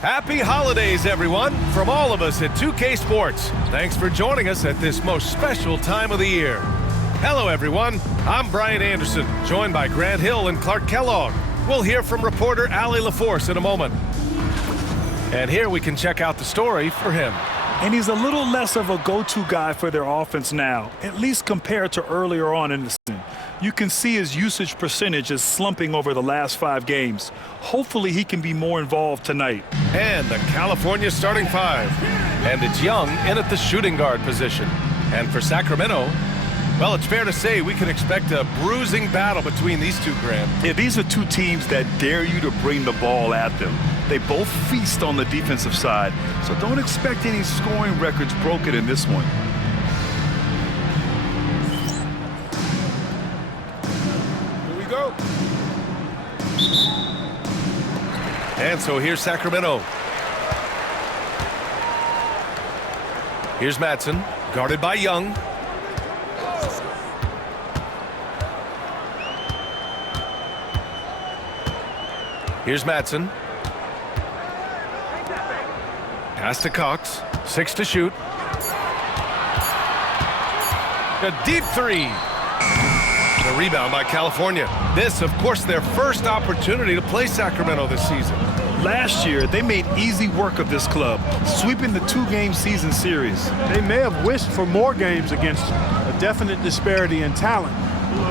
Happy holidays, everyone, from all of us at 2K Sports. Thanks for joining us at this most special time of the year. Hello, everyone. I'm Brian Anderson, joined by Grant Hill and Clark Kellogg. We'll hear from reporter Allie LaForce in a moment. And here we can check out the story for him. And he's a little less of a go-to guy for their offense now, at least compared to earlier on in the season. You can see his usage percentage is slumping over the last 5 games. Hopefully he can be more involved tonight. And the California starting 5. And it's Young in at the shooting guard position. And for Sacramento, well, it's fair to say we can expect a bruising battle between these two, Grant. Yeah, these are two teams that dare you to bring the ball at them. They both feast on the defensive side, so don't expect any scoring records broken in this one. Here we go. And so here's Sacramento. Here's Madsen, guarded by Young. Here's Madsen. Pass to Cox. 6 to shoot. A deep 3. The rebound by California. This, of course, their first opportunity to play Sacramento this season. Last year, they made easy work of this club, sweeping the 2-game season series. They may have wished for more games against a definite disparity in talent.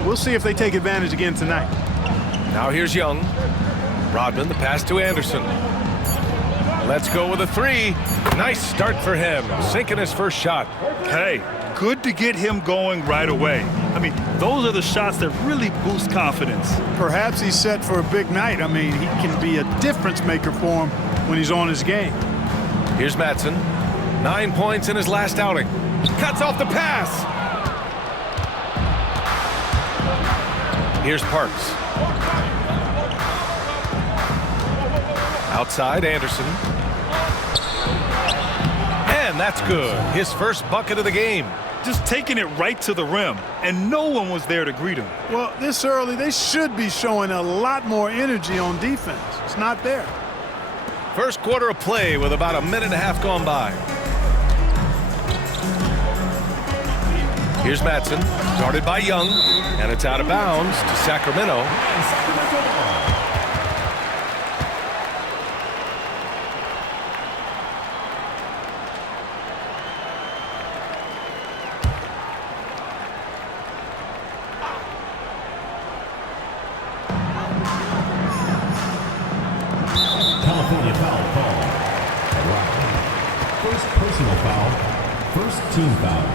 We'll see if they take advantage again tonight. Now here's Young. Rodman, the pass to Anderson. Let's go with a 3. Nice start for him, sinking his first shot. Hey, good to get him going right away. I mean, those are the shots that really boost confidence. Perhaps he's set for a big night. I mean, he can be a difference maker for him when he's on his game. Here's Madsen. 9 points in his last outing. Cuts off the pass. Here's Parks. Outside, Anderson. And that's good. His first bucket of the game. Just taking it right to the rim, and no one was there to greet him. Well, this early, they should be showing a lot more energy on defense. It's not there. First quarter of play with about a minute and a half gone by. Here's Madsen, guarded by Young, and it's out of bounds to Sacramento. California foul call. First personal foul. First team foul.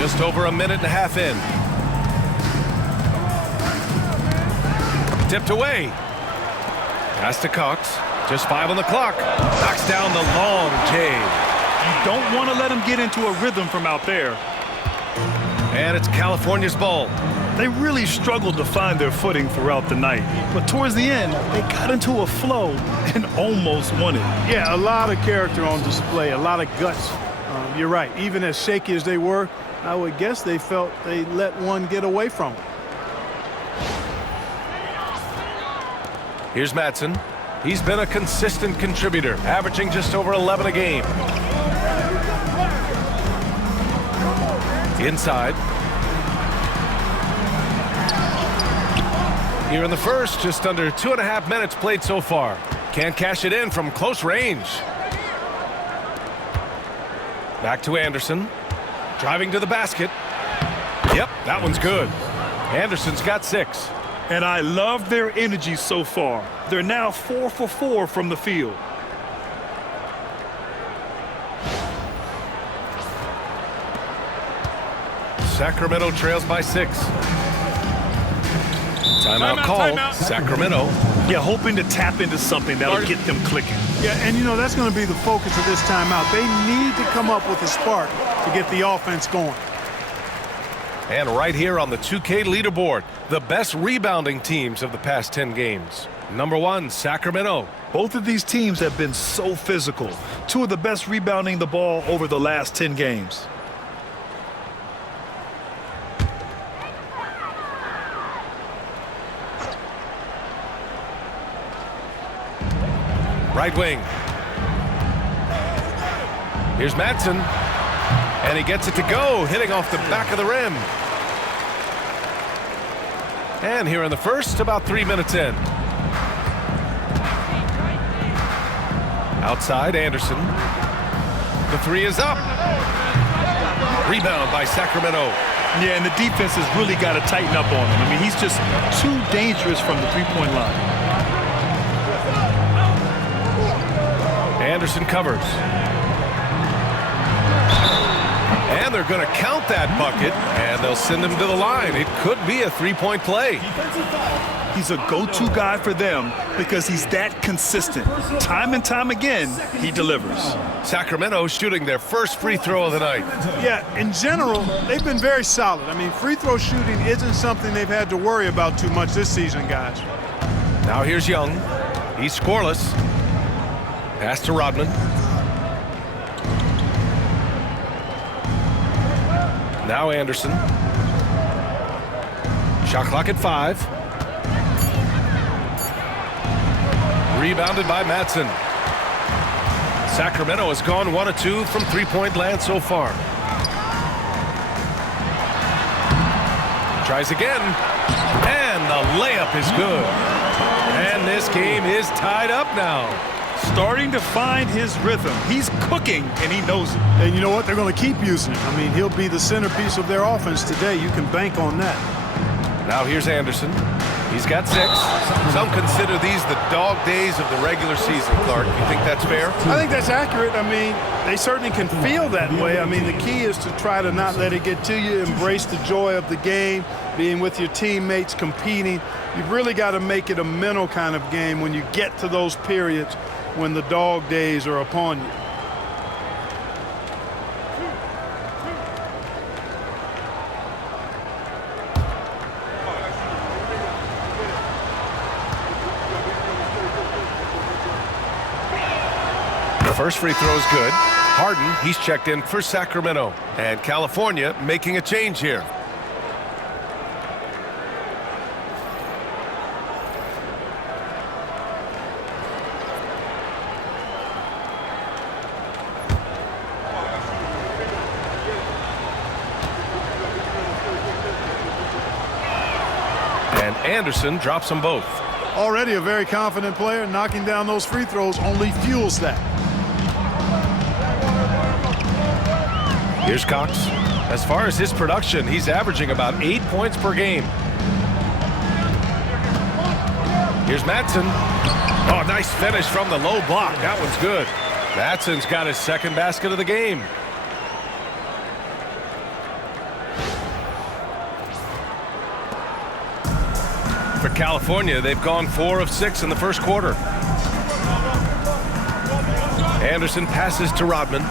Just over a minute and a half in. Tipped away. Pass to Cox. Just 5 on the clock. Knocks down the long J. You don't want to let him get into a rhythm from out there. And it's California's ball. They really struggled to find their footing throughout the night. But towards the end, they got into a flow and almost won it. Yeah, a lot of character on display, a lot of guts. You're right. Even as shaky as they were, I would guess they felt they let one get away from them. Here's Madsen. He's been a consistent contributor, averaging just over 11 a game. Inside. Here in the first, just under 2.5 minutes played so far. Can't cash it in from close range. Back to Anderson. Driving to the basket. Yep, that one's good. Anderson's got 6. And I love their energy so far. They're now 4 for 4 from the field. Sacramento trails by 6. Timeout call. Sacramento. Yeah, hoping to tap into something that'll get them clicking. Yeah, and you know, that's going to be the focus of this timeout. They need to come up with a spark to get the offense going. And right here on the 2K leaderboard, the best rebounding teams of the past 10 games. Number 1, Sacramento. Both of these teams have been so physical. 2 of the best rebounding the ball over the last 10 games. Right wing. Here's Madsen. And he gets it to go, hitting off the back of the rim. And here in the first, about 3 minutes in. Outside, Anderson. The three is up. Rebound by Sacramento. Yeah, and the defense has really got to tighten up on him. I mean, he's just too dangerous from the three-point line. Anderson covers. And they're going to count that bucket, and they'll send him to the line. It could be a three-point play. He's a go-to guy for them because he's that consistent. Time and time again, he delivers. Sacramento shooting their first free throw of the night. Yeah, in general, they've been very solid. I mean, free throw shooting isn't something they've had to worry about too much this season, guys. Now here's Young. He's scoreless. Pass to Rodman. Now Anderson. Shot clock at 5. Rebounded by Madsen. Sacramento has gone 1 of 2 from three-point land so far. Tries again. And the layup is good. And this game is tied up now. Starting to find his rhythm. He's cooking, and he knows it. And you know what? They're going to keep using him. I mean, he'll be the centerpiece of their offense today. You can bank on that. Now here's Anderson. He's got 6. Some consider these the dog days of the regular season, Clark. You think that's fair? I think that's accurate. I mean, they certainly can feel that way. I mean, the key is to try to not let it get to you, embrace the joy of the game, being with your teammates, competing. You've really got to make it a mental kind of game when you get to those periods when the dog days are upon you. The first free throw is good. Harden, he's checked in for Sacramento. And California making a change here. And Anderson drops them both. Already a very confident player. Knocking down those free throws only fuels that. Here's Cox. As far as his production, he's averaging about 8 points per game. Here's Madsen. Oh, nice finish from the low block. That one's good. Madsen's got his second basket of the game. For California, they've gone 4 of 6 in the first quarter. Anderson passes to Rodman.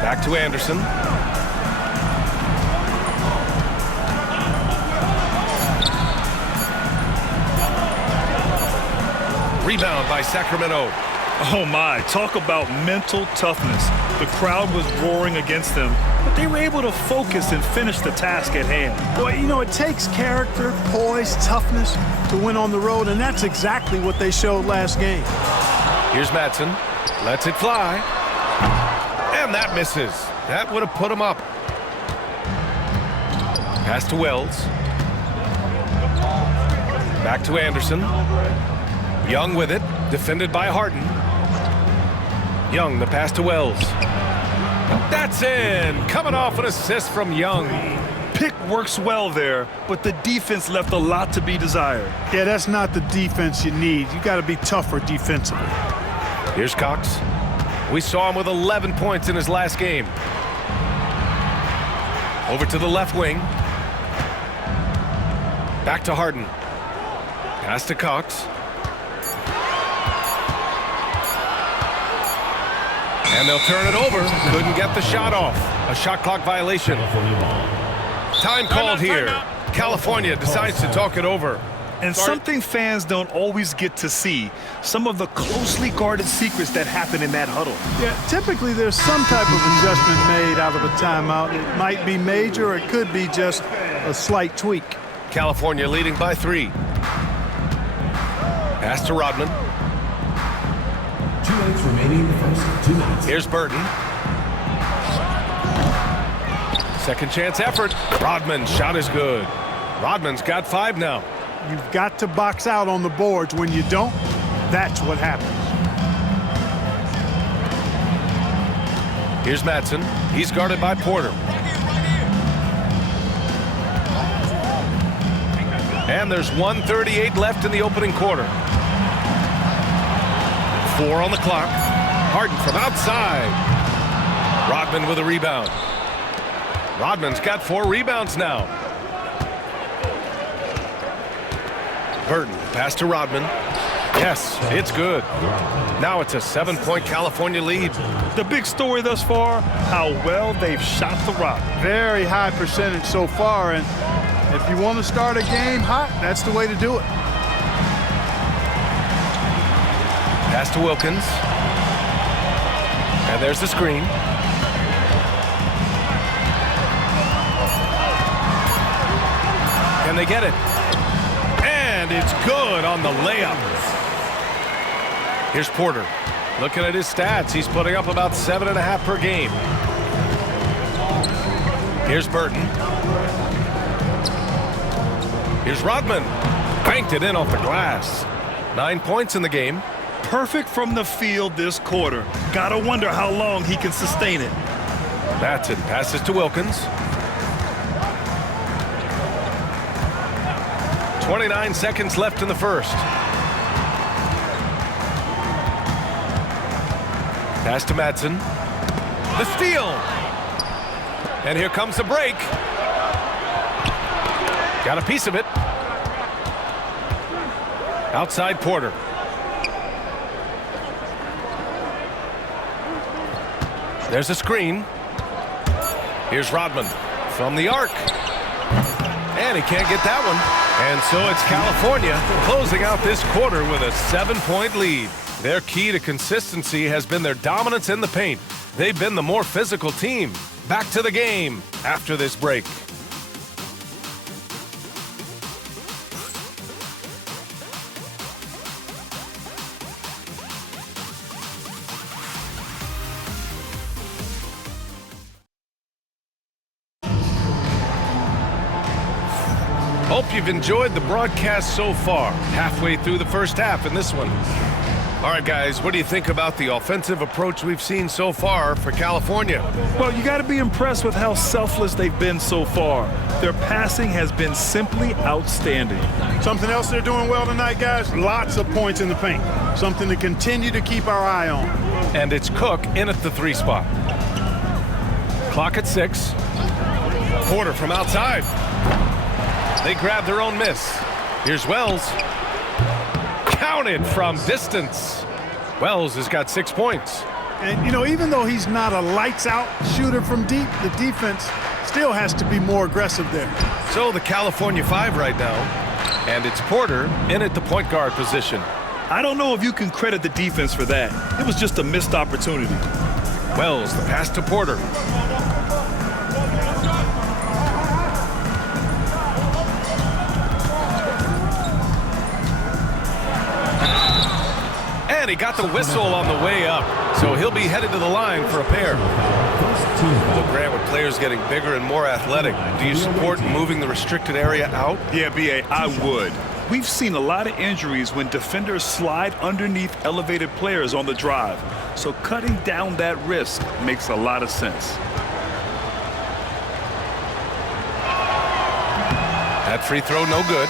Back to Anderson. Rebound by Sacramento. Oh my, talk about mental toughness. The crowd was roaring against them, but they were able to focus and finish the task at hand. Well, you know, it takes character, poise, toughness to win on the road, and that's exactly what they showed last game. Here's Madsen. Lets it fly. And that misses. That would have put him up. Pass to Wells. Back to Anderson. Young with it. Defended by Harden. Young, the pass to Wells. That's in. Coming off an assist from Young. Pick works well there, but the defense left a lot to be desired. Yeah, that's not the defense you need. You got to be tougher defensively. Here's Cox. We saw him with 11 points in his last game. Over to the left wing. Back to Harden. Pass to Cox. And they'll turn it over. Couldn't get the shot off. A shot clock violation. Time called here. California decides to talk it over. And something fans don't always get to see, some of the closely guarded secrets that happen in that huddle. Yeah, typically there's some type of adjustment made out of a timeout. It might be major or it could be just a slight tweak. California leading by 3. Pass to Rodman. 2 minutes remaining in the first 2 minutes. Here's Burton. Second chance effort. Rodman's shot is good. Rodman's got 5 now. You've got to box out on the boards. When you don't, that's what happens. Here's Madsen. He's guarded by Porter. And there's 1:38 left in the opening quarter. 4 on the clock. Harden from outside. Rodman with a rebound. Rodman's got 4 rebounds now. Burton, pass to Rodman. Yes, it's good. Now it's a 7-point California lead. The big story thus far, how well they've shot the rock. Very high percentage so far, and if you want to start a game hot, that's the way to do it. Pass to Wilkins. And there's the screen. Can they get it? And it's good on the layup. Here's Porter. Looking at his stats, he's putting up about 7.5 per game. Here's Burton. Here's Rodman. Banked it in off the glass. 9 points in the game. Perfect from the field this quarter. Gotta wonder how long he can sustain it. Madsen passes to Wilkins. 29 seconds left in the first. Pass to Madsen. The steal. And here comes the break. Got a piece of it. Outside Porter. There's a screen. Here's Rodman from the arc. And he can't get that one. And so it's California closing out this quarter with a 7-point lead. Their key to consistency has been their dominance in the paint. They've been the more physical team. Back to the game after this break. Hope you've enjoyed the broadcast so far. Halfway through the first half in this one. All right, guys, what do you think about the offensive approach we've seen so far for California? Well, you got to be impressed with how selfless they've been so far. Their passing has been simply outstanding. Something else they're doing well tonight, guys, lots of points in the paint. Something to continue to keep our eye on. And it's Cook in at the 3 spot. Clock at 6. Porter from outside. They grab their own miss. Here's Wells. Counted from distance. Wells has got 6 points. And, you know, even though he's not a lights-out shooter from deep, the defense still has to be more aggressive there. So the California 5 right now. And it's Porter in at the point guard position. I don't know if you can credit the defense for that. It was just a missed opportunity. Wells, the pass to Porter. And he got the whistle on the way up, so he'll be headed to the line for a pair. Well, Grant, with players getting bigger and more athletic, do you support moving the restricted area out? Yeah, B.A., I would. We've seen a lot of injuries when defenders slide underneath elevated players on the drive, so cutting down that risk makes a lot of sense. That free throw no good.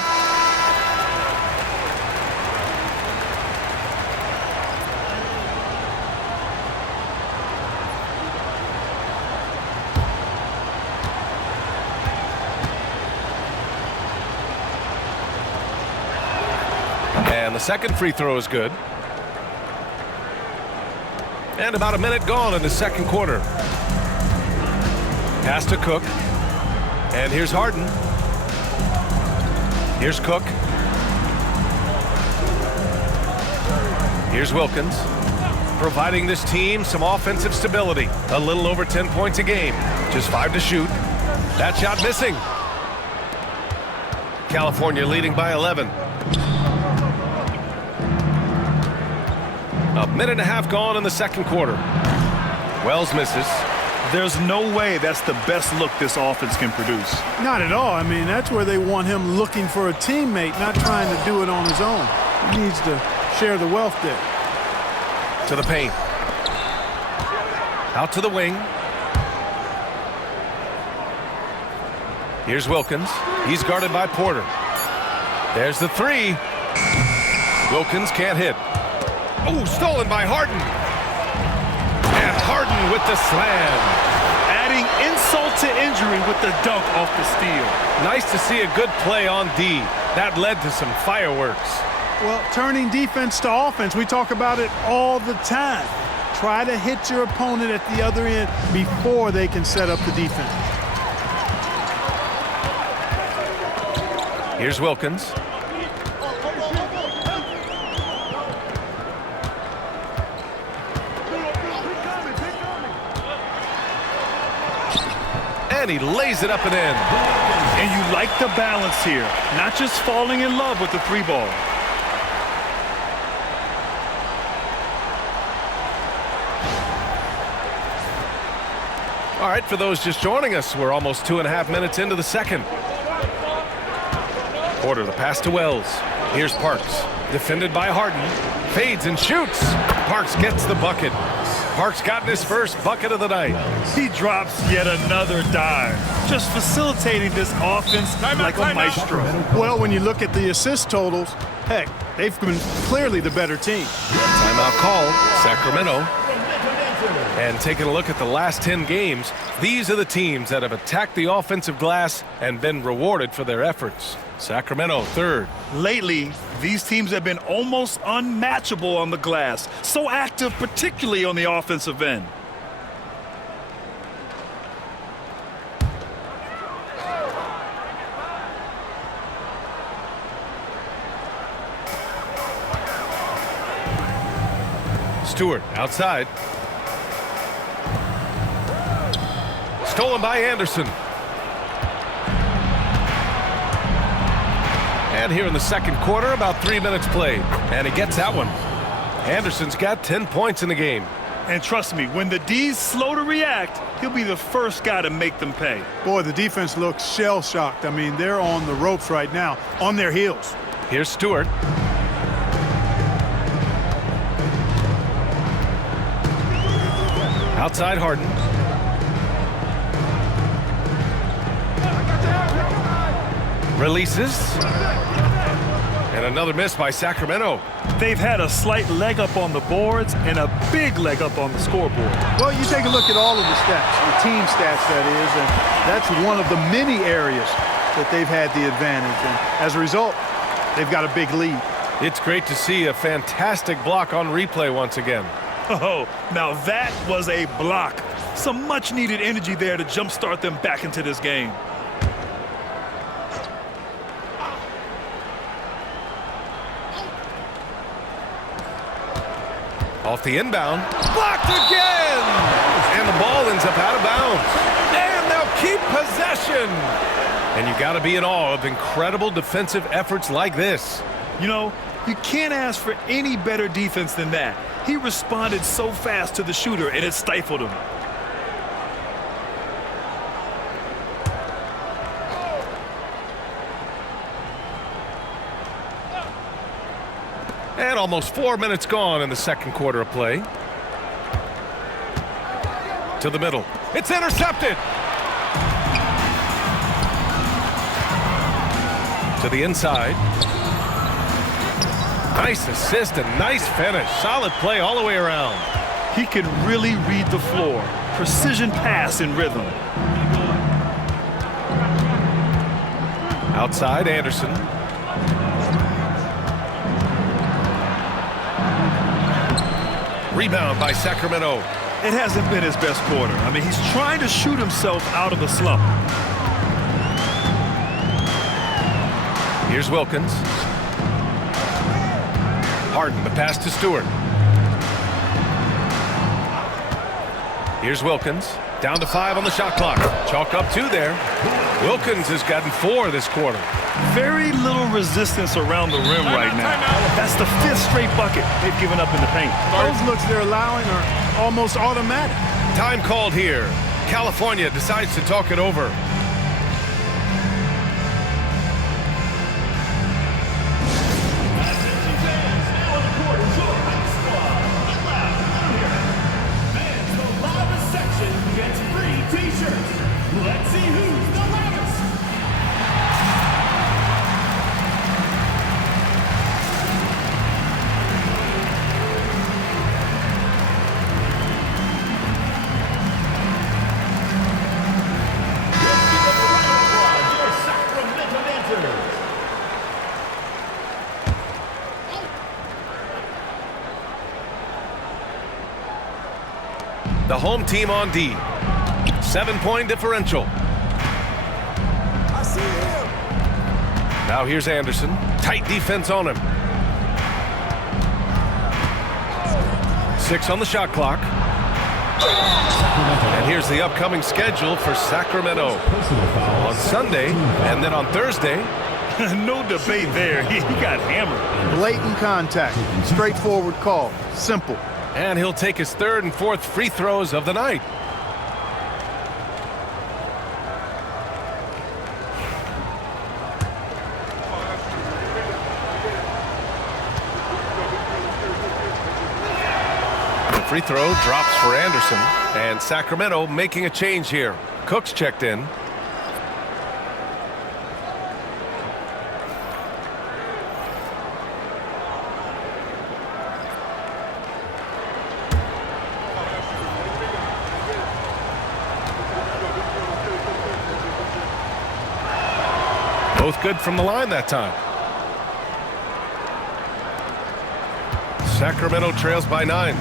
And the second free throw is good. And about a minute gone in the second quarter. Pass to Cook. And here's Harden. Here's Cook. Here's Wilkins. Providing this team some offensive stability. A little over 10 points a game. Just 5 to shoot. That shot missing. California leading by 11. A minute and a half gone in the second quarter. Wells misses. There's no way that's the best look this offense can produce. Not at all. I mean, that's where they want him looking for a teammate, not trying to do it on his own. He needs to share the wealth there. To the paint. Out to the wing. Here's Wilkins. He's guarded by Porter. There's the three. Wilkins can't hit. Oh, stolen by Harden. And Harden with the slam. Adding insult to injury with the dunk off the steal. Nice to see a good play on D. That led to some fireworks. Well, turning defense to offense, we talk about it all the time. Try to hit your opponent at the other end before they can set up the defense. Here's Wilkins. And he lays it up and in. And you like the balance here, not just falling in love with the three ball. All right, for those just joining us, we're almost 2.5 minutes into the second. Porter, the pass to Wells. Here's Parks, defended by Harden. Fades and shoots. Parks gets the bucket. Parks gotten his first bucket of the night. He drops yet another dive, just facilitating this offense like a maestro. Well, when you look at the assist totals, heck, they've been clearly the better team. Timeout call, Sacramento. And taking a look at the last 10 games, these are the teams that have attacked the offensive glass and been rewarded for their efforts. Sacramento, third. Lately, these teams have been almost unmatchable on the glass, so active, particularly on the offensive end. Stewart outside. Stolen by Anderson. And here in the second quarter, about 3 minutes played. And he gets that one. Anderson's got 10 points in the game. And trust me, when the D's slow to react, he'll be the first guy to make them pay. Boy, the defense looks shell-shocked. I mean, they're on the ropes right now, on their heels. Here's Stewart. Outside Harden. Releases. And another miss by Sacramento. They've had a slight leg up on the boards and a big leg up on the scoreboard. Well, you take a look at all of the stats, the team stats, that is, and that's one of the many areas that they've had the advantage. And as a result, they've got a big lead. It's great to see a fantastic block on replay once again. Oh, now that was a block. Some much-needed energy there to jumpstart them back into this game. Off the inbound. Blocked again! And the ball ends up out of bounds. And they'll keep possession. And you got to be in awe of incredible defensive efforts like this. You know, you can't ask for any better defense than that. He responded so fast to the shooter, and it stifled him. And almost 4 minutes gone in the second quarter of play. To the middle. It's intercepted. To the inside. Nice assist and nice finish. Solid play all the way around. He can really read the floor. Precision pass in rhythm. Outside, Anderson. Rebound by Sacramento. It hasn't been his best quarter. I mean, he's trying to shoot himself out of the slump. Here's Wilkins. Harden, the pass to Stewart. Here's Wilkins. Down to 5 on the shot clock. Chalk up 2 there. Wilkins has gotten 4 this quarter. Very little resistance around the rim right now. That's the 5th straight bucket they've given up in the paint. Those looks they're allowing are almost automatic. Time called here. California decides to talk it over. Let's see who's the loudest. Your Sacramento dancers. The home team on D. 7-point differential. I see him. Now here's Anderson. Tight defense on him. 6 on the shot clock. And here's the upcoming schedule for Sacramento. On Sunday and then on Thursday. No debate there. He got hammered. Blatant contact. Straightforward call. Simple. And he'll take his 3rd and 4th free throws of the night. Free throw drops for Anderson, and Sacramento making a change here. Cook's checked in. Both good from the line that time. Sacramento trails by 9.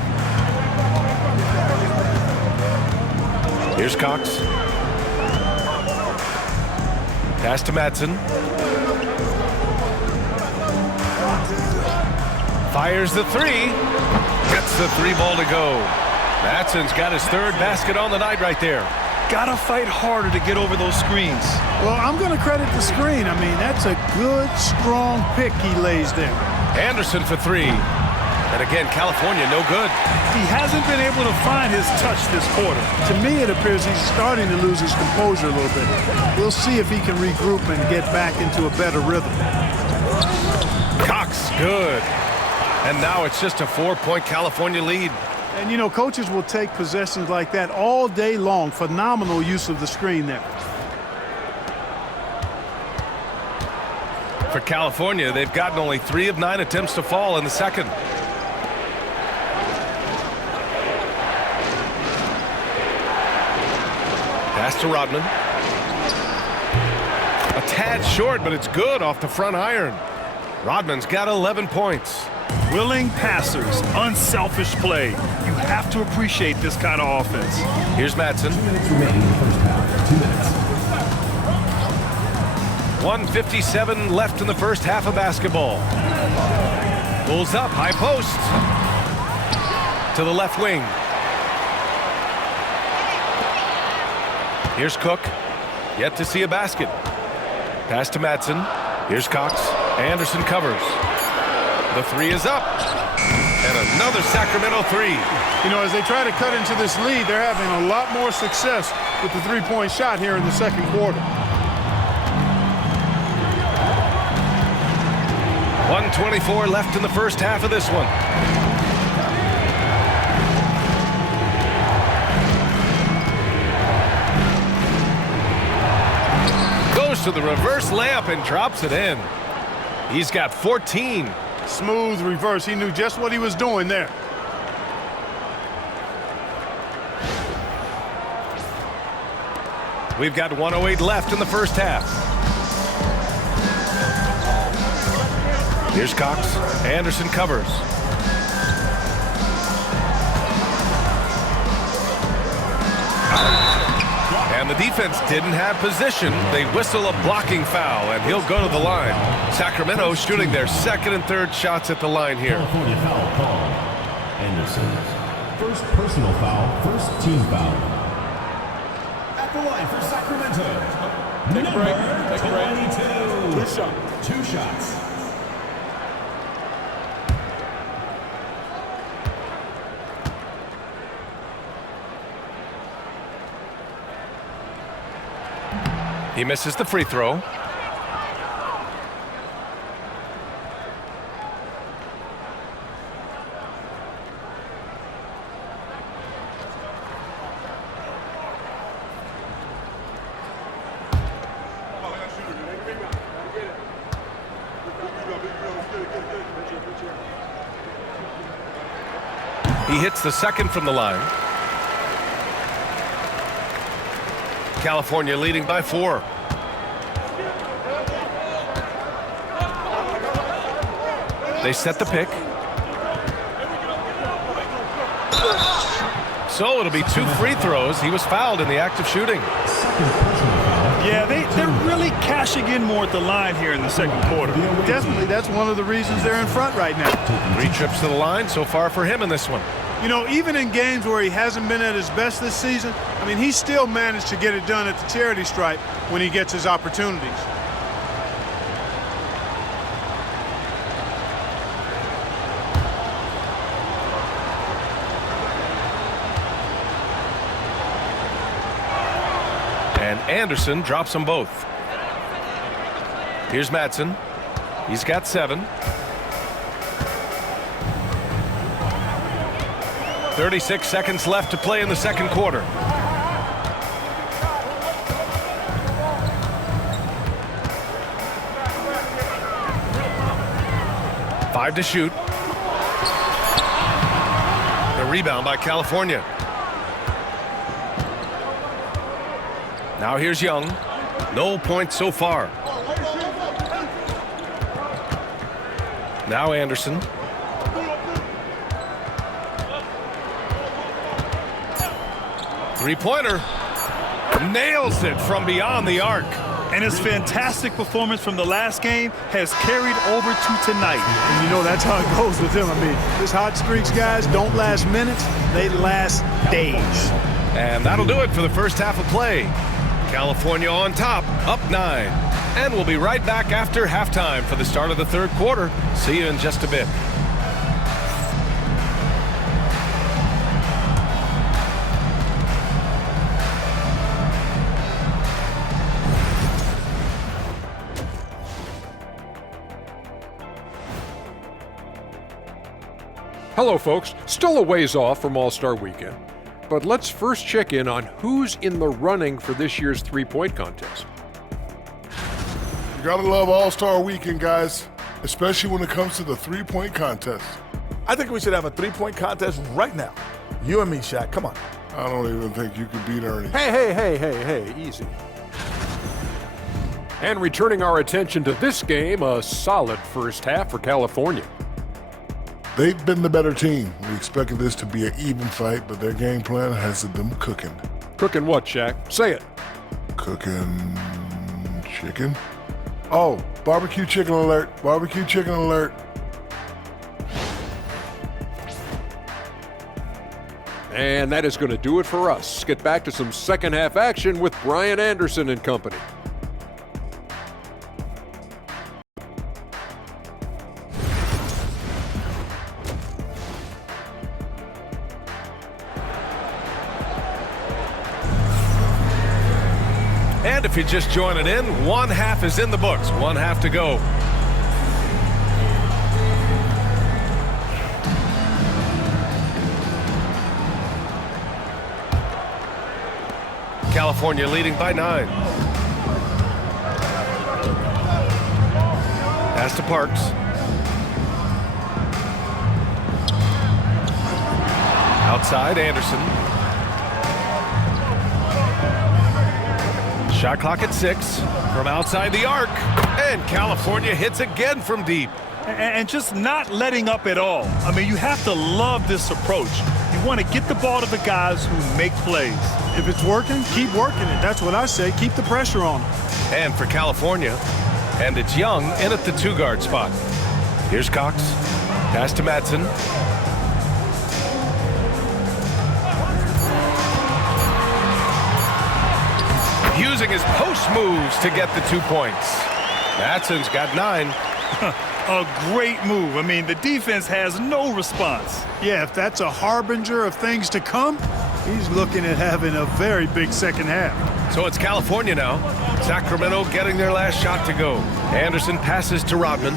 Here's Cox. Pass to Madsen. Fires the 3. Gets the 3 ball to go. Madsen's got his 3rd basket on the night right there. Gotta fight harder to get over those screens. Well, I'm going to credit the screen. I mean, that's a good, strong pick he lays there. Anderson for 3. And again, California no good. He hasn't been able to find his touch this quarter. To me, it appears he's starting to lose his composure a little bit. We'll see if he can regroup and get back into a better rhythm. Cox, good. And now it's just a 4-point California lead. And, you know, coaches will take possessions like that all day long. Phenomenal use of the screen there. For California, they've gotten only 3 of 9 attempts to fall in the second. Pass to Rodman. A tad short, but it's good off the front iron. Rodman's got 11 points. Willing passers, unselfish play. You have to appreciate this kind of offense. Here's Madsen. 2 minutes remaining in the first half. 2 minutes. 1:57 left in the first half of basketball. Pulls up, high post. To the left wing. Here's Cook. Yet to see a basket. Pass to Madsen. Here's Cox. Anderson covers. The 3 is up. And another Sacramento 3. You know, as they try to cut into this lead, they're having a lot more success with the 3-point shot here in the second quarter. 1:24 left in the first half of this one. Goes to the reverse layup and drops it in. He's got 14. Smooth reverse. He knew just what he was doing there. We've got 1:08 left in the first half. Here's Cox. Anderson covers. And the defense didn't have position. They whistle a blocking foul, and he'll go to the line. Sacramento shooting their 2nd and 3rd shots at the line here. California foul call. Anderson. First personal foul, first team foul. the line for Sacramento. Take a break. Take a break. 22. Two shots. He misses the free throw. He hits the second from the line. California leading by 4. They set the pick. So it'll be 2 free throws. He was fouled in the act of shooting. Yeah, they're really cashing in more at the line here in the second quarter. Definitely, that's one of the reasons they're in front right now. 3 trips to the line so far for him in this one. You know, even in games where he hasn't been at his best this season, I mean, he still managed to get it done at the charity stripe when he gets his opportunities. And Anderson drops them both. Here's Madsen. He's got 7. 36 seconds left to play in the second quarter. Five to shoot. The rebound by California. Now here's Young. No points so far. Now Anderson. Three-pointer. Nails it from beyond the arc. And his fantastic performance from the last game has carried over to tonight. And you know that's how it goes with him. I mean, his hot streaks, guys, don't last minutes. They last days. And that'll do it for the first half of play. California on top, up 9. And we'll be right back after halftime for the start of the third quarter. See you in just a bit. Hello, folks. Still a ways off from All-Star Weekend, but let's first check in on who's in the running for this year's three-point contest. You gotta love All-Star Weekend, guys, especially when it comes to the three-point contest. I think we should have a three-point contest right now. You and me, Shaq. Come on. I don't even think you could beat Ernie. Hey, easy. And returning our attention to this game, a solid first half for California. They've been the better team. We expected this to be an even fight, but their game plan has them cooking. Cooking what, Shaq? Say it. Cooking chicken? Oh, barbecue chicken alert. Barbecue chicken alert. And that is going to do it for us. Get back to some second half action with Brian Anderson and company. And if you're just joining in, one half is in the books. One half to go. California leading by 9. Pass to Parks. Outside, Anderson. Shot clock at 6 from outside the arc. And California hits again from deep. And just not letting up at all. I mean, you have to love this approach. You want to get the ball to the guys who make plays. If it's working, keep working it. That's what I say. Keep the pressure on them. And for California, and it's Young in at the 2-guard spot. Here's Cox. Pass to Madsen. using his post moves to get the 2 points. Matson's got 9. A great move. I mean, the defense has no response. Yeah, if that's a harbinger of things to come, he's looking at having a very big second half. So it's California now. Sacramento getting their last shot to go. Anderson passes to Rodman.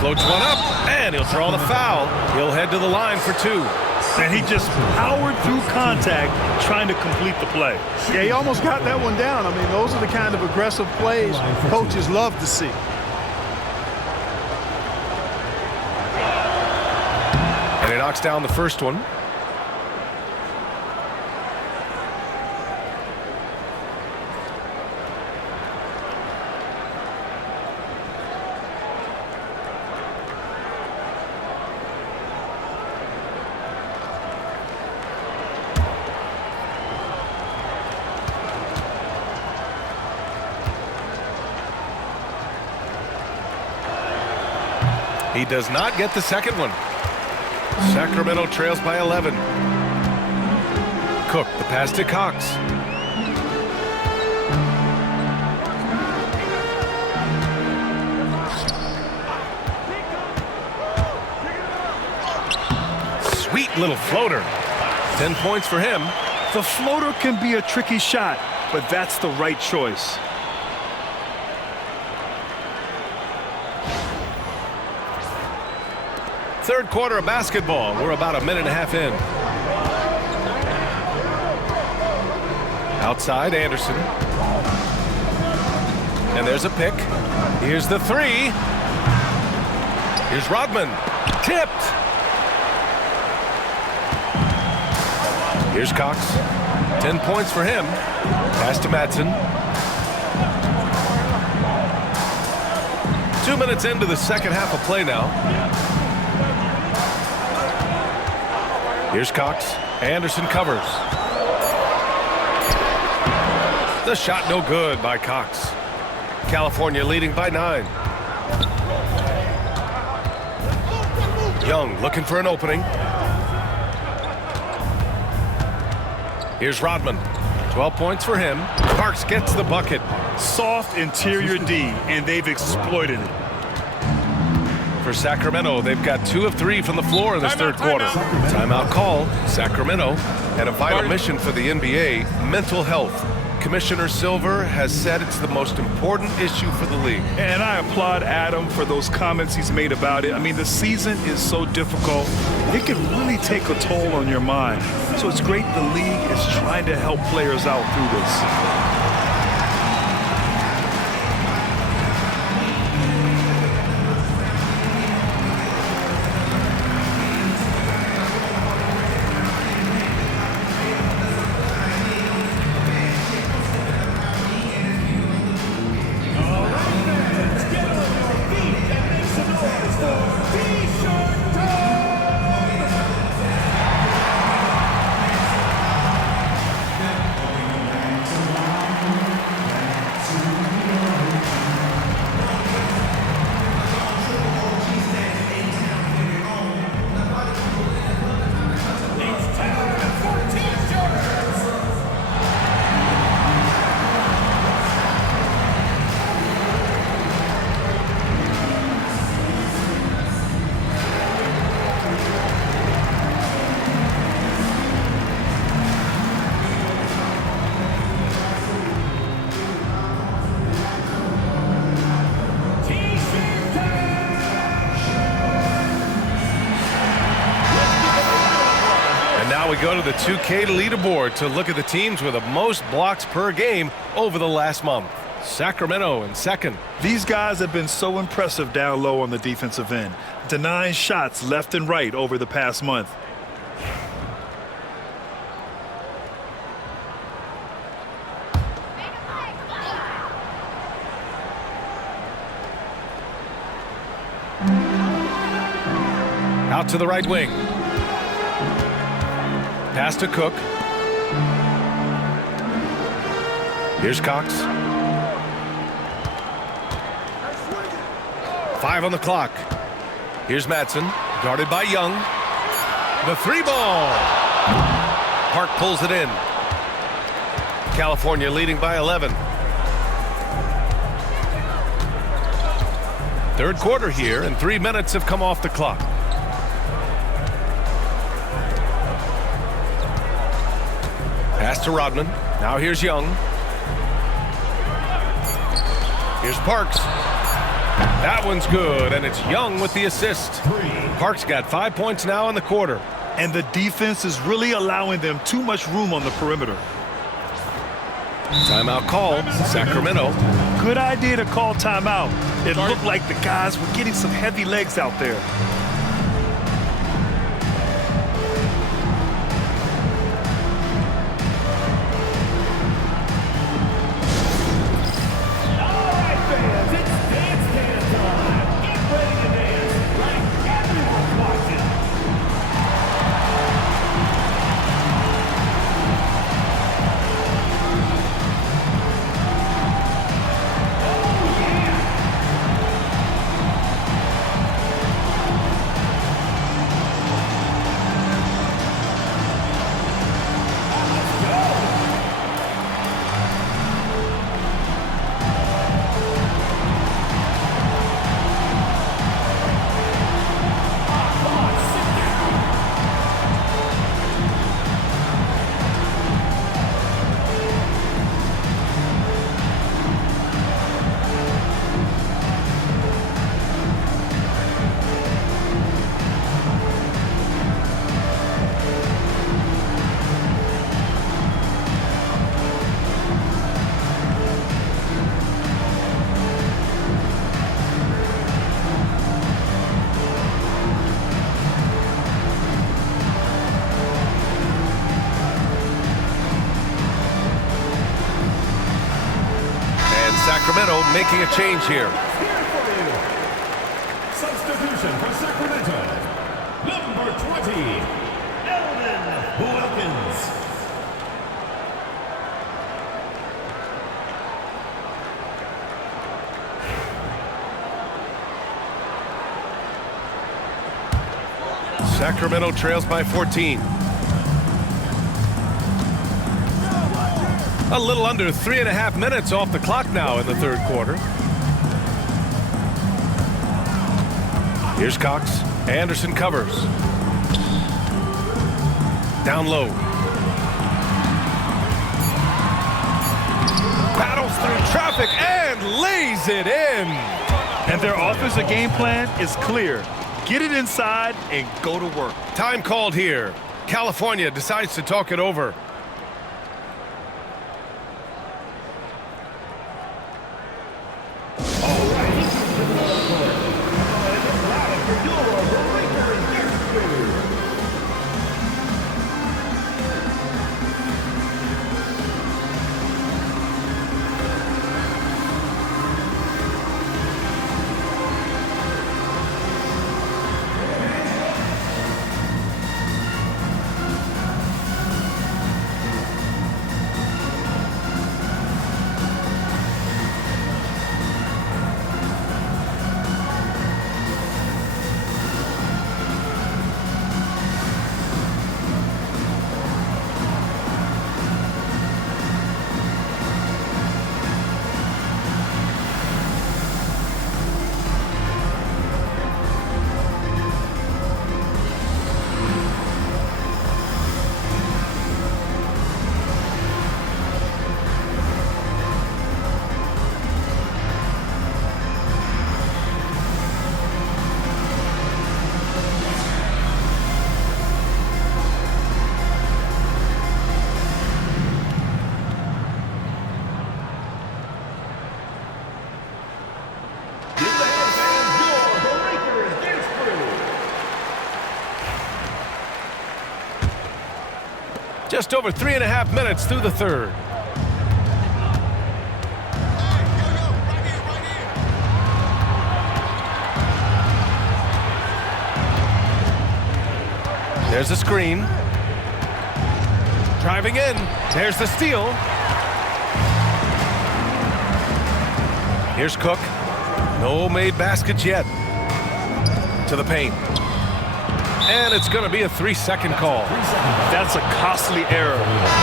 Floats one up, and he'll draw the foul. He'll head to the line for 2. And he just powered through contact trying to complete the play. Yeah, he almost got that one down. I mean, those are the kind of aggressive plays coaches love to see. And he knocks down the first one. He does not get the second one. Sacramento trails by 11. Cook, the pass to Cox. Sweet little floater. 10 points for him. The floater can be a tricky shot, but that's the right choice. Third quarter of basketball. We're about a minute and a half in. Outside, Anderson. And there's a pick. Here's the 3. Here's Rodman. Tipped. Here's Cox. 10 points for him. Pass to Madsen. 2 minutes into the second half of play now. Here's Cox. Anderson covers. The shot no good by Cox. California leading by 9. Young looking for an opening. Here's Rodman. 12 points for him. Parks gets the bucket. Soft interior D, and they've exploited it. For Sacramento, they've got 2 of 3 from the floor in this third quarter. Timeout call. Sacramento had a vital mission for the NBA, mental health. Commissioner Silver has said it's the most important issue for the league. And I applaud Adam for those comments he's made about it. I mean, the season is so difficult. It can really take a toll on your mind. So it's great the league is trying to help players out through this. We go to the 2K leaderboard to look at the teams with the most blocks per game over the last month. Sacramento in second. These guys have been so impressive down low on the defensive end, denying shots left and right over the past month. Out to the right wing. Pass to Cook. Here's Cox. 5 on the clock. Here's Madsen, guarded by Young. The 3 ball. Park pulls it in. California leading by 11. Third quarter here, and 3 minutes have come off the clock. Pass to Rodman. Now here's Young. Here's Parks. That one's good, and it's Young with the assist. Parks got 5 points now in the quarter. And the defense is really allowing them too much room on the perimeter. Timeout called, Sacramento. Good idea to call timeout. It looked like the guys were getting some heavy legs out there. Sacramento making a change here. Substitution for Sacramento. Number 20, Eldon Wilkins. Sacramento trails by 14. A little under 3.5 minutes off the clock now in the third quarter. Here's Cox. Anderson covers. Down low. Battles through traffic and lays it in. And their offensive game plan is clear. Get it inside and go to work. Time called here. California decides to talk it over. Just over 3.5 minutes through the third. There's the screen. Driving in. There's the steal. Here's Cook. No made baskets yet. To the paint. And it's going to be a 3-second call. That's a costly error.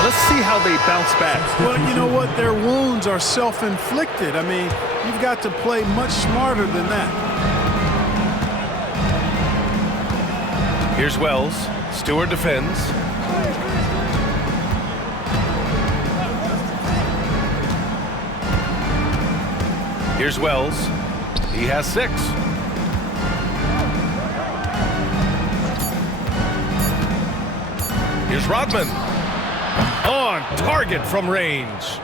Let's see how they bounce back. Well, you know what? Their wounds are self-inflicted. I mean, you've got to play much smarter than that. Here's Wells. Stewart defends. Here's Wells. He has 6. Here's Rodman. On target from range.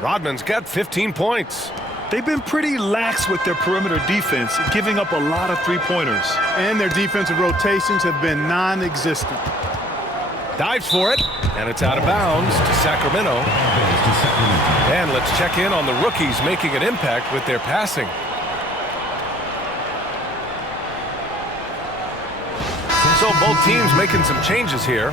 Rodman's got 15 points. They've been pretty lax with their perimeter defense, giving up a lot of three-pointers. And their defensive rotations have been non-existent. Dives for it, and it's out of bounds to Sacramento. And let's check in on the rookies making an impact with their passing. So both teams making some changes here.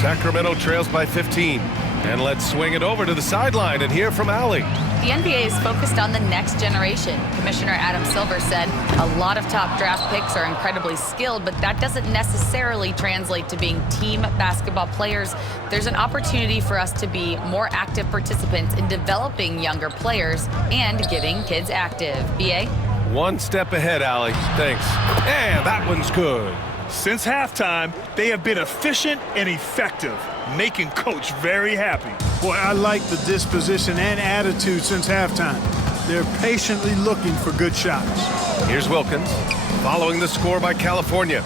Sacramento trails by 15. And let's swing it over to the sideline and hear from Allie. The NBA is focused on the next generation. Commissioner Adam Silver said a lot of top draft picks are incredibly skilled, but that doesn't necessarily translate to being team basketball players. There's an opportunity for us to be more active participants in developing younger players and getting kids active. BA? One step ahead, Allie. Thanks. And that one's good. Since halftime, they have been efficient and effective, making Coach very happy. Boy, I like the disposition and attitude since halftime. They're patiently looking for good shots. Here's Wilkins, following the score by California.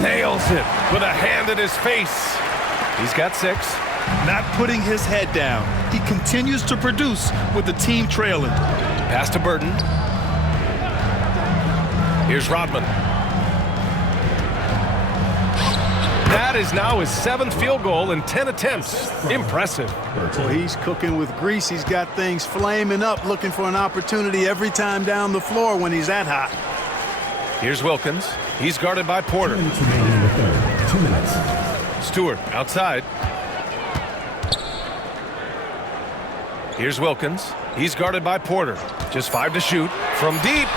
Nails it with a hand in his face. He's got 6. Not putting his head down. He continues to produce with the team trailing. Pass to Burton. Here's Rodman. That is now his 7th field goal in 10 attempts. Impressive. Well, he's cooking with grease. He's got things flaming up, looking for an opportunity every time down the floor when he's that hot. Here's Wilkins. He's guarded by Porter. 2 minutes remaining in the third. 2 minutes. Stewart outside. Here's Wilkins. He's guarded by Porter. Just 5 to shoot. From deep.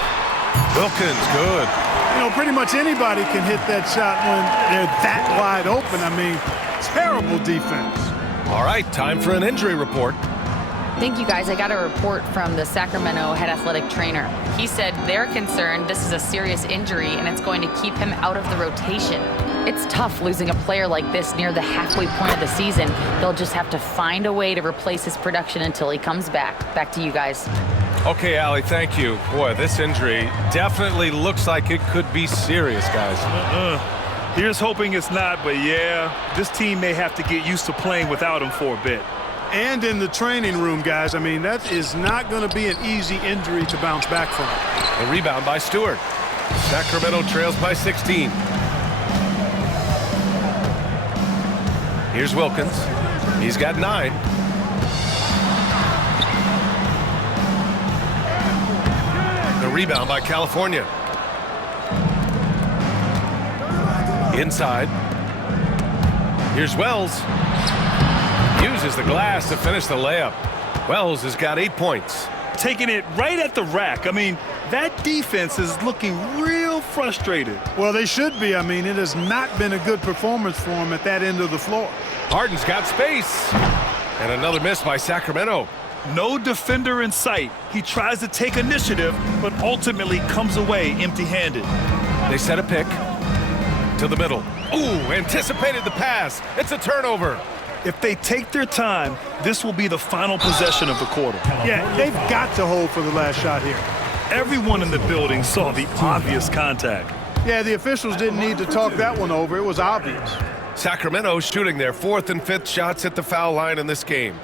Wilkins, good. You know, pretty much anybody can hit that shot when they're that wide open. I mean, terrible defense. All right, time for an injury report. Thank you, guys. I got a report from the Sacramento head athletic trainer. He said they're concerned this is a serious injury and it's going to keep him out of the rotation. It's tough losing a player like this near the halfway point of the season. They'll just have to find a way to replace his production until he comes back. Back to you guys. Okay, Allie, thank you. Boy, this injury definitely looks like it could be serious, guys. Here's hoping it's not, but yeah, this team may have to get used to playing without him for a bit. And in the training room, guys, I mean, that is not going to be an easy injury to bounce back from. A rebound by Stewart. Sacramento trails by 16. Here's Wilkins. He's got 9. The rebound by California. Inside. Here's Wells. Uses the glass to finish the layup. Wells has got 8 points. Taking it right at the rack. I mean, that defense is looking real frustrated. Well, they should be. I mean, it has not been a good performance for them at that end of the floor. Harden's got space. And another miss by Sacramento. No defender in sight. He tries to take initiative, but ultimately comes away empty-handed. They set a pick to the middle. Ooh, anticipated the pass. It's a turnover. If they take their time, this will be the final possession of the quarter. Yeah, they've got to hold for the last shot here. Everyone in the building saw the obvious contact. Yeah, the officials didn't need to talk that one over. It was obvious. Sacramento shooting their 4th and 5th shots at the foul line in this game.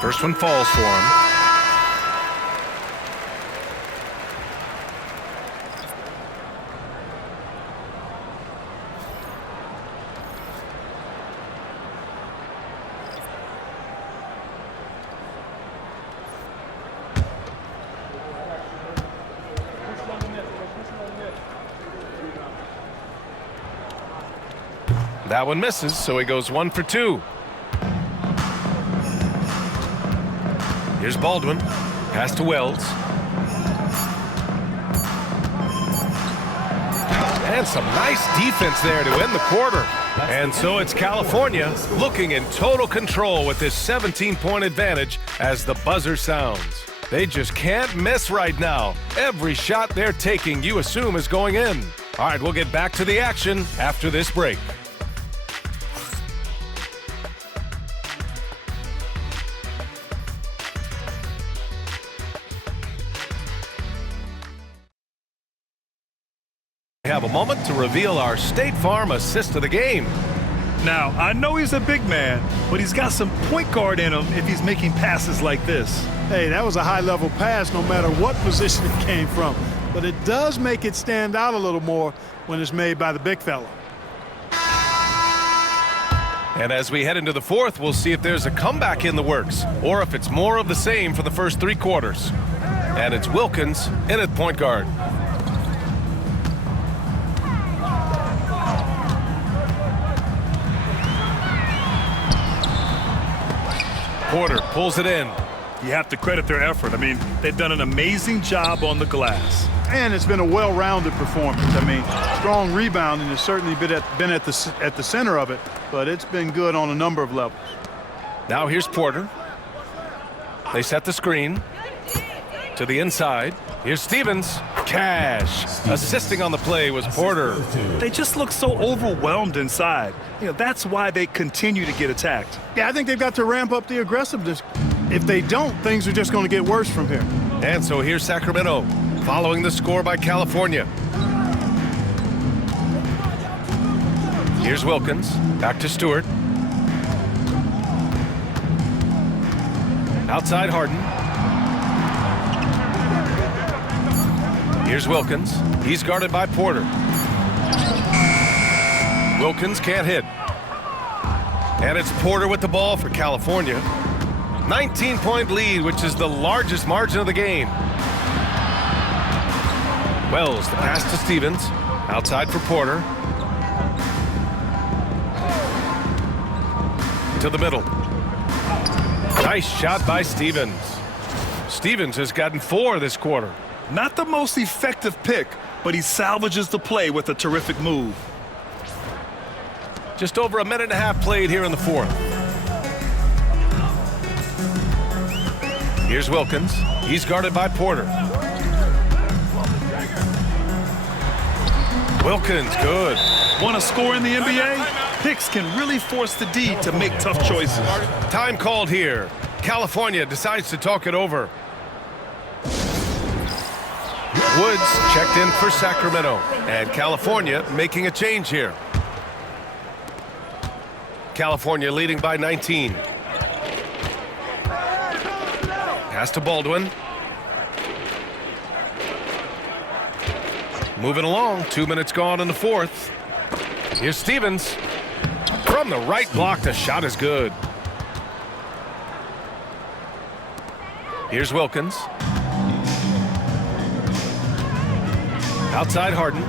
First one falls for him. That one misses, so he goes 1 for 2. Here's Baldwin. Pass to Wells. And some nice defense there to end the quarter. And so it's California looking in total control with this 17-point advantage as the buzzer sounds. They just can't miss right now. Every shot they're taking, you assume, is going in. All right, we'll get back to the action after this break. Have a moment to reveal our State Farm assist of the game. Now, I know he's a big man, but he's got some point guard in him if he's making passes like this. Hey, that was a high-level pass no matter what position it came from. But it does make it stand out a little more when it's made by the big fella. And as we head into the fourth, we'll see if there's a comeback in the works or if it's more of the same for the first 3 quarters. And it's Wilkins in at point guard. Porter pulls it in. You have to credit their effort. I mean, they've done an amazing job on the glass. And it's been a well-rounded performance. I mean, strong rebounding has certainly been at the center of it, but it's been good on a number of levels. Now here's Porter. They set the screen to the inside. Here's Stevens. Cash. Assisting on the play was Porter. They just look so overwhelmed inside. That's why they continue to get attacked. Yeah, I think they've got to ramp up the aggressiveness. If they don't, things are just going to get worse from here. And so here's Sacramento, following the score by California. Here's Wilkins. Back to Stewart. Outside Harden. Here's Wilkins. He's guarded by Porter. Wilkins can't hit. And it's Porter with the ball for California. 19-point lead, which is the largest margin of the game. Wells, the pass to Stevens. Outside for Porter. To the middle. Nice shot by Stevens. Stevens has gotten 4 this quarter. Not the most effective pick, but he salvages the play with a terrific move. Just over a minute and a half played here in the fourth. Here's Wilkins. He's guarded by Porter. Wilkins, good. Want to score in the NBA? Picks can really force the D to make tough choices. Time called here. California decides to talk it over. Woods checked in for Sacramento, and California making a change here. California leading by 19. Pass to Baldwin. Moving along, 2 minutes gone in the fourth. Here's Stevens. From the right block, the shot is good. Here's Wilkins. Outside Harden.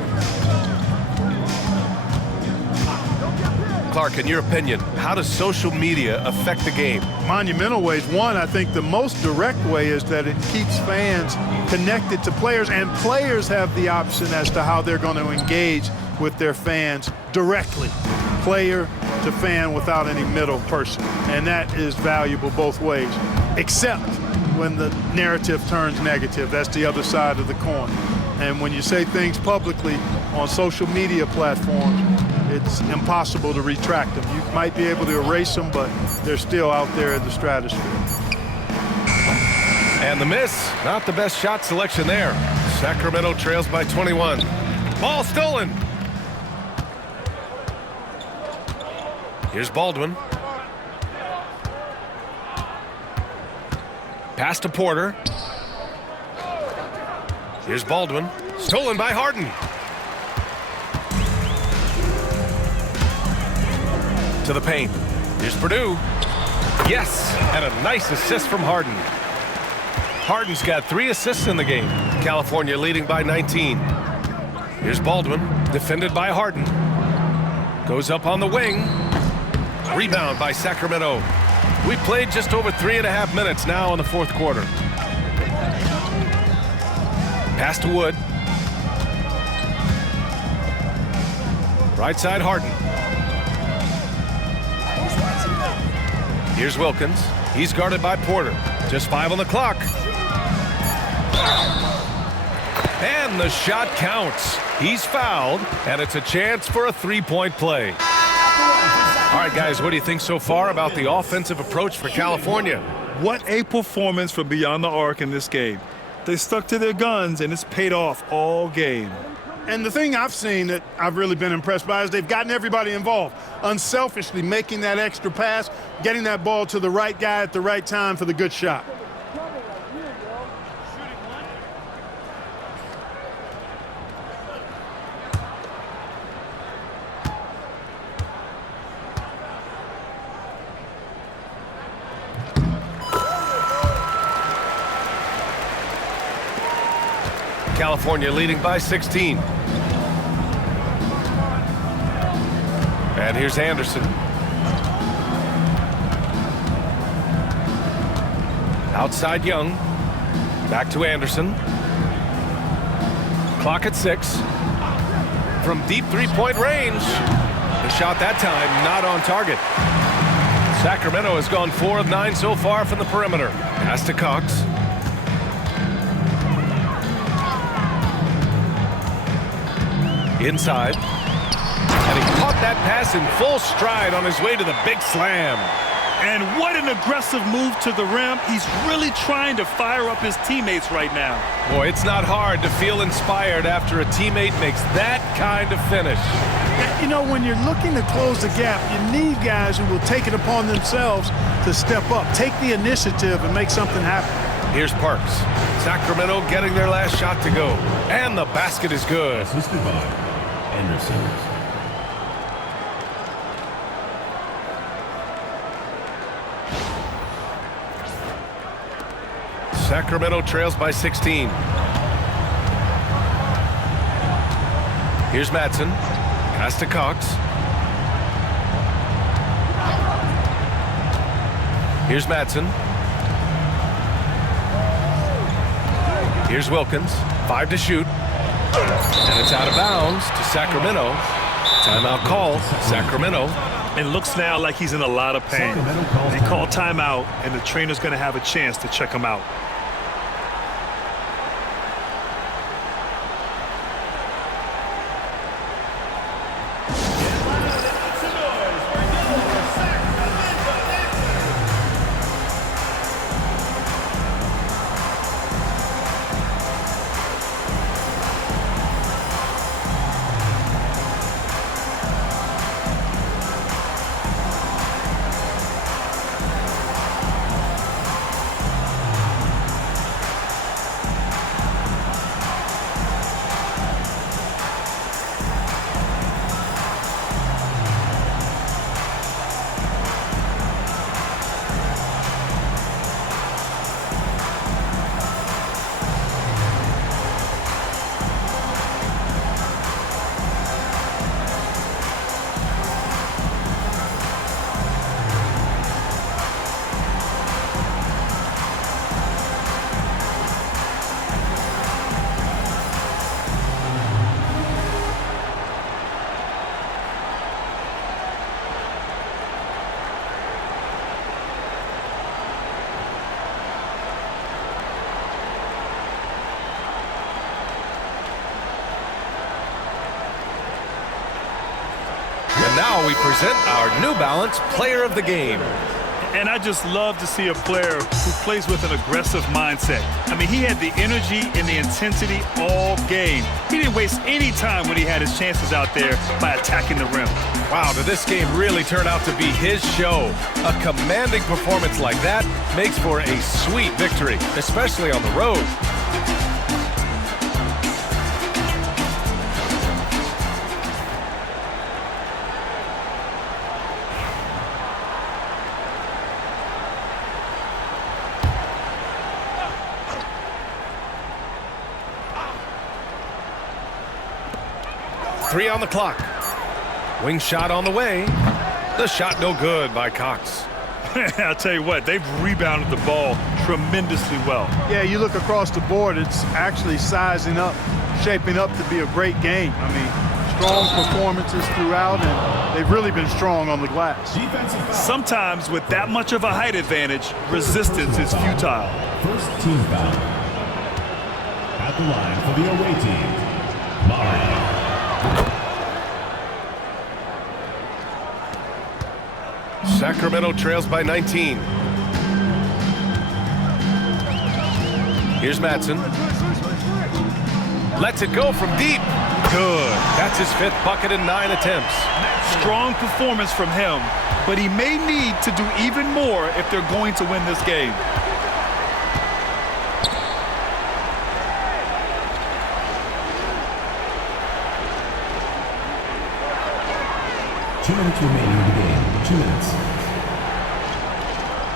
Clark, in your opinion, how does social media affect the game? Monumental ways. One, I think the most direct way is that it keeps fans connected to players, and players have the option as to how they're going to engage with their fans directly, player to fan, without any middle person. And that is valuable both ways, except when the narrative turns negative. That's the other side of the coin. And when you say things publicly on social media platforms, it's impossible to retract them. You might be able to erase them, but they're still out there in the stratosphere. And the miss, not the best shot selection there. Sacramento trails by 21. Ball stolen. Here's Baldwin. Pass to Porter. Here's Baldwin. Stolen by Harden. To the paint. Here's Purdue. Yes, and a nice assist from Harden. Harden's got 3 assists in the game. California leading by 19. Here's Baldwin, defended by Harden. Goes up on the wing. Rebound by Sacramento. We played just over 3.5 minutes now in the fourth quarter. Pass to Wood. Right side, Harden. Here's Wilkins. He's guarded by Porter. Just 5 on the clock. And the shot counts. He's fouled, and it's a chance for a three-point play. All right, guys, what do you think so far about the offensive approach for California? What a performance from beyond the arc in this game. They stuck to their guns, and it's paid off all game. And the thing I've seen that I've really been impressed by is they've gotten everybody involved, unselfishly making that extra pass, getting that ball to the right guy at the right time for the good shot. California leading by 16. And here's Anderson. Outside Young. Back to Anderson. Clock at 6. From deep three-point range. The shot that time not on target. Sacramento has gone 4 of 9 so far from the perimeter. Pass to Cox. Inside. And he caught that pass in full stride on his way to the big slam. And what an aggressive move to the rim. He's really trying to fire up his teammates right now. Boy, it's not hard to feel inspired after a teammate makes that kind of finish. You know, when you're looking to close the gap, you need guys who will take it upon themselves to step up, take the initiative, and make something happen. Here's Parks. Sacramento getting their last shot to go. And the basket is good. Assisted by Anderson. Sacramento trails by 16. Here's Madsen. Pass to Cox. Here's Madsen. Here's Wilkins. 5 to shoot. And it's out of bounds to Sacramento. Timeout call, Sacramento. It looks now like he's in a lot of pain. They call timeout, and the trainer's going to have a chance to check him out. And now we present our New Balance Player of the Game. And I just love to see a player who plays with an aggressive mindset. I mean, he had the energy and the intensity all game. He didn't waste any time when he had his chances out there by attacking the rim. Wow, did this game really turn out to be his show? A commanding performance like that makes for a sweet victory, especially on the road. Three on the clock. Wing shot on the way. The shot no good by Cox. I'll tell you what, they've rebounded the ball tremendously well. Yeah, you look across the board, it's actually sizing up, shaping up to be a great game. I mean, strong performances throughout, and they've really been strong on the glass. Sometimes with that much of a height advantage, resistance is futile. First team foul. At the line for the away team, Murray. Sacramento trails by 19. Here's Madsen. Lets it go from deep. Good. That's his 5th bucket in 9 attempts. Strong performance from him, but he may need to do even more if they're going to win this game. Two minutes remaining in the game. 2 minutes.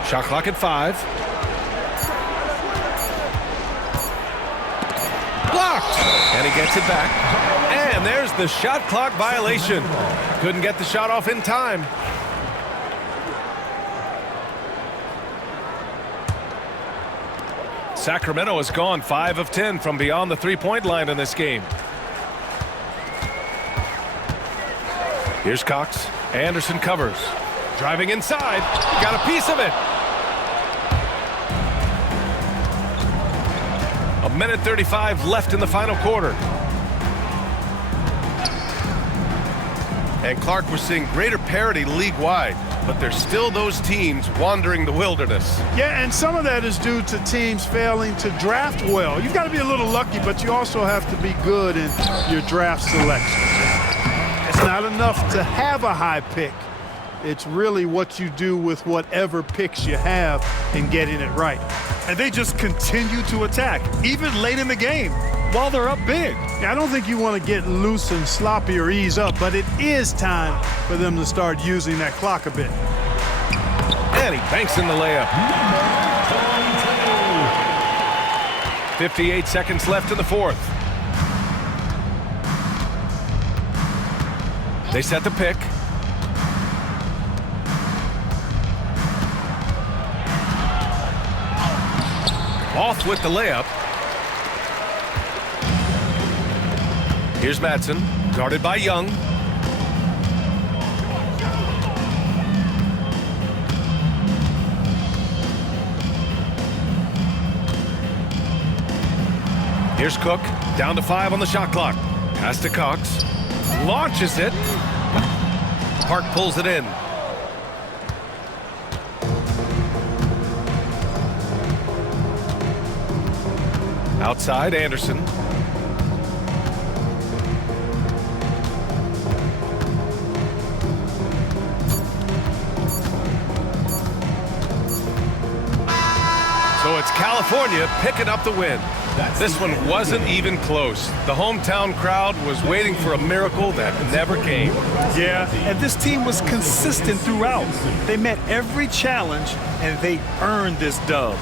Shot clock at 5. Blocked! And he gets it back. And there's the shot clock violation. Couldn't get the shot off in time. Sacramento has gone 5 of 10 from beyond the three-point line in this game. Here's Cox. Anderson covers. Driving inside. Got a piece of it. A minute 35 left in the final quarter. And Clark, we're seeing greater parity league-wide, but there's still those teams wandering the wilderness. Yeah, and some of that is due to teams failing to draft well. You've got to be a little lucky, but you also have to be good in your draft selection. It's not enough to have a high pick. It's really what you do with whatever picks you have and getting it right. And they just continue to attack, even late in the game, while they're up big. I don't think you want to get loose and sloppy or ease up, but it is time for them to start using that clock a bit. And he banks in the layup. 58 seconds left in the 4th. They set the pick. Off with the layup. Here's Madsen, guarded by Young. Here's Cook, down to 5 on the shot clock. Pass to Cox. Launches it. Park pulls it in. Outside, Anderson. So it's California picking up the win. This one wasn't even close. The hometown crowd was waiting for a miracle that never came. Yeah, and this team was consistent throughout. They met every challenge, and they earned this dub.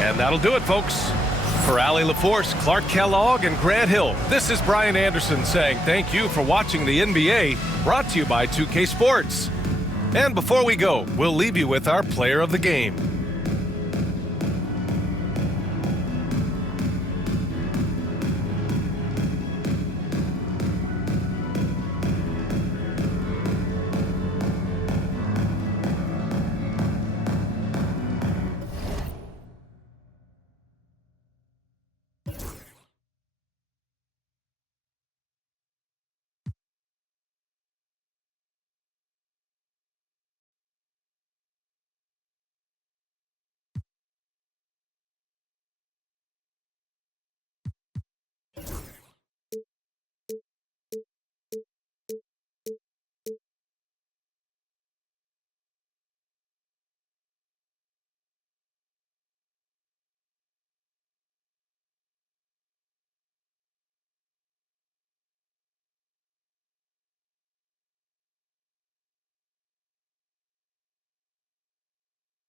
And that'll do it, folks. For Allie LaForce, Clark Kellogg, and Grant Hill, this is Brian Anderson saying thank you for watching the NBA, brought to you by 2K Sports. And before we go, we'll leave you with our player of the game.